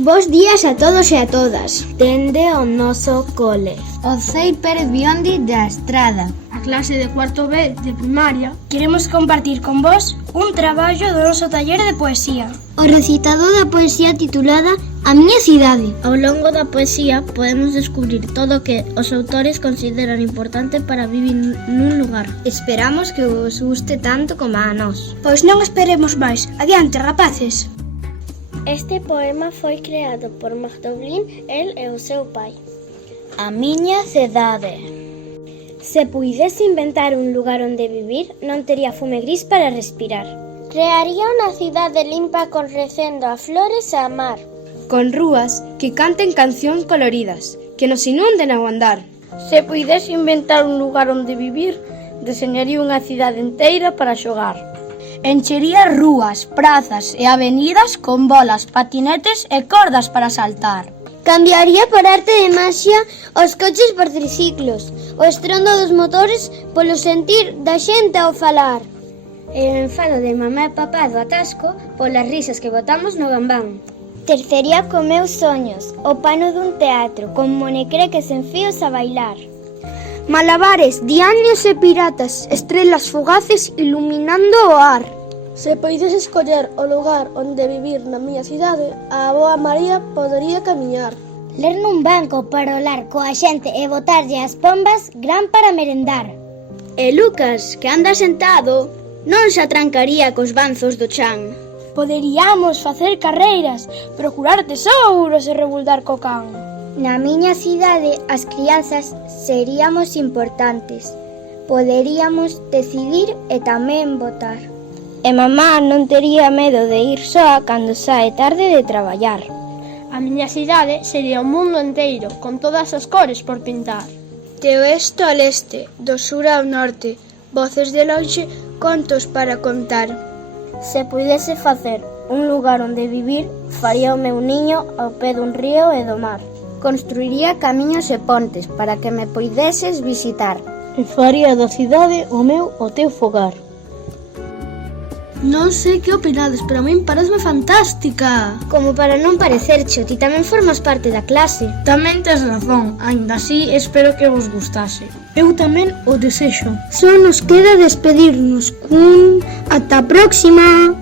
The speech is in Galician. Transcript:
Bos días a todos e a todas. Dende o noso cole. Ocei Pérez Biondi da Estrada. A clase de cuarto B de primaria, queremos compartir con vos un traballo do noso taller de poesía. O recitado da poesía titulada A miña cidade. Ao longo da poesía podemos descubrir todo o que os autores consideran importante para vivir nun lugar. Esperamos que vos guste tanto como a nós. Pois non esperemos máis. Adiante, rapaces. Este poema foi creado por Magdoblin, el e o seu pai. A miña cidade. Se puidese inventar un lugar onde vivir, non tería fume gris para respirar. Crearía unha cidade limpa con recendo a flores e a mar. Con rúas que canten cancións coloridas, que nos inunden ao andar. Se puidese inventar un lugar onde vivir, deseñaría unha cidade inteira para xogar. Enchería rúas, prazas e avenidas con bolas, patinetes e cordas para saltar. Cambiaría por arte de maxia os coches por triciclos, o estrondo dos motores polo sentir da xente ao falar. E o enfado de mamá e papá do atasco polas risas que botamos no gambán. Tercería co meus soños, o pano dun teatro, con monecreques en fíos a bailar. Malabares, diáneos e piratas, estrelas fugaces iluminando o ar. Se poidese escoller o lugar onde vivir na miña cidade, a avoa María podería camiñar. Ler nun banco, parolar coa xente e botarlle as pombas, gran para merendar. E Lucas, que anda sentado, non se atrancaría cos banzos do chan. Poderíamos facer carreiras, procurar tesouros e rebuldar co can. Na miña cidade, as crianzas seríamos importantes. Poderíamos decidir e tamén votar. E mamá non tería medo de ir soa cando sae tarde de traballar. A miña cidade sería o mundo enteiro, con todas as cores por pintar. De oeste ao leste, do sur ao norte, voces de lonxe, contos para contar. Se puidese facer un lugar onde vivir, faría o meu niño ao pé dun río e do mar. Construiría camiños e pontes para que me poideses visitar. E faría da cidade o meu o teu fogar. Non sei que opinades, pero a min pareceme fantástica. Como para non parecercho, ti tamén formas parte da clase. Tamén tes razón, aínda así espero que vos gustase. Eu tamén o desexo. Só nos queda despedirnos cun ata a próxima.